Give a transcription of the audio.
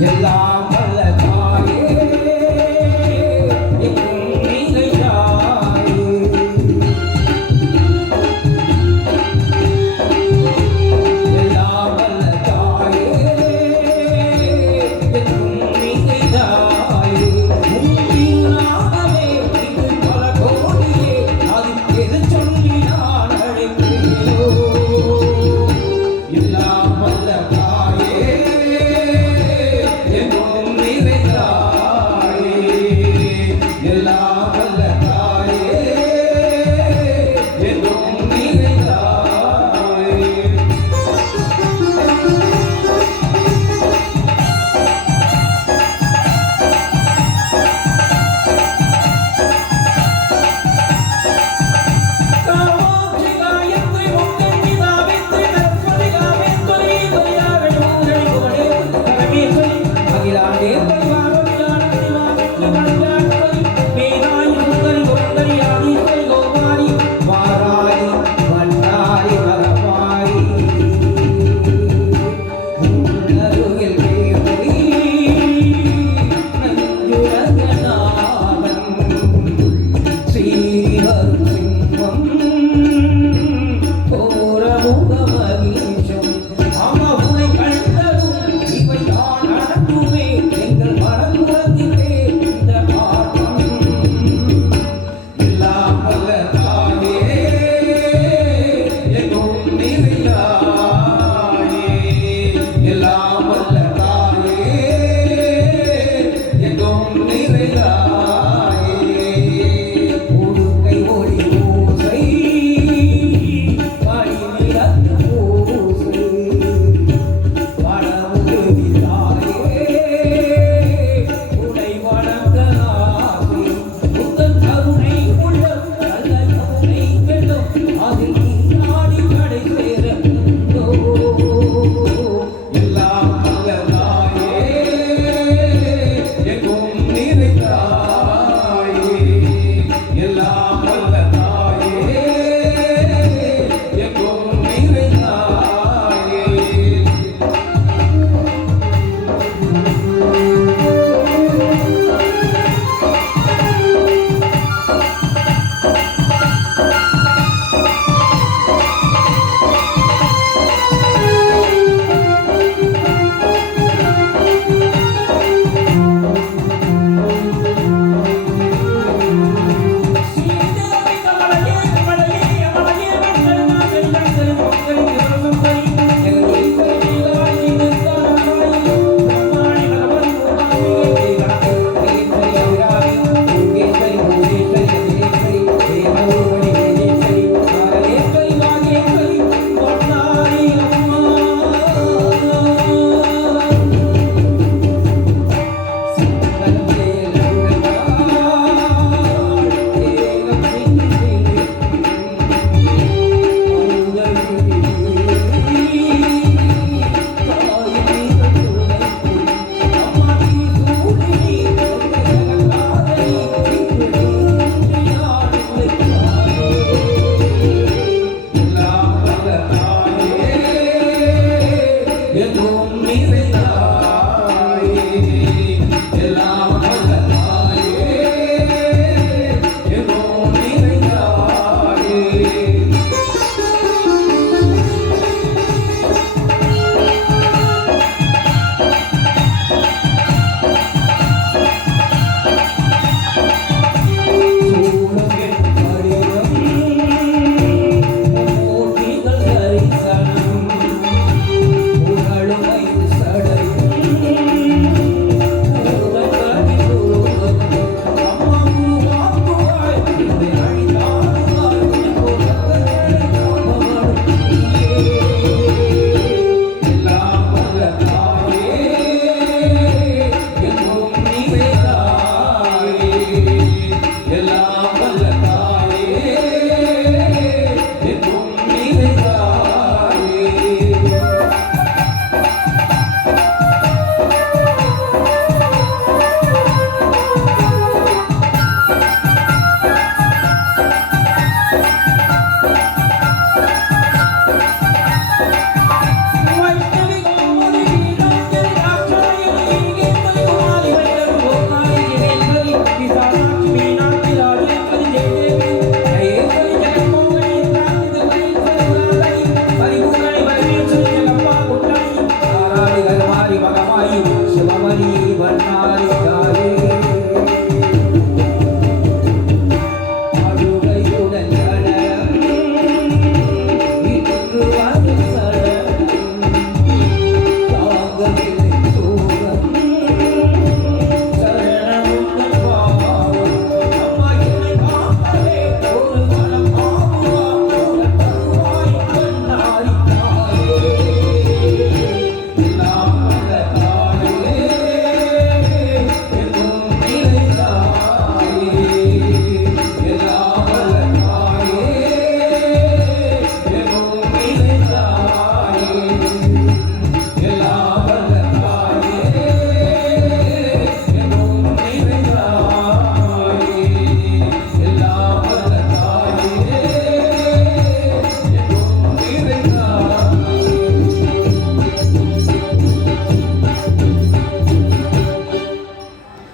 எல்லா